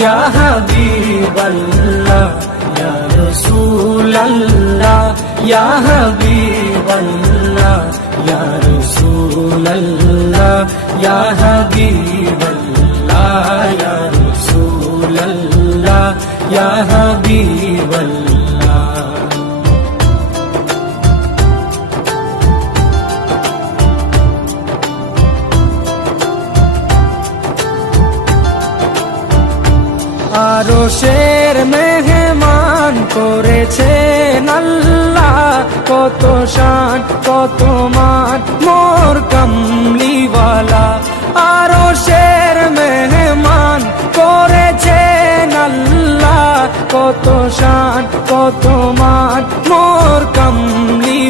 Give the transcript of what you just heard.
ইয়া হাবিবাল্লাহ ইয়া রাসূলাল্লাহ ইয়া হাবিবাল্লাহ ইয়া রাসূলাল্লাহ ইয়া হাবিবাল্লাহ ইয়া রাসূলাল্লাহ ইয়া হাবিবাল্লাহ। আরশের মেহমান করেছেন আল্লাহ, কত শান কত মান মোর কামলিওয়ালা। আরশের মেহমান করেছেন আল্লাহ, কত শান কত মান মোর কামলি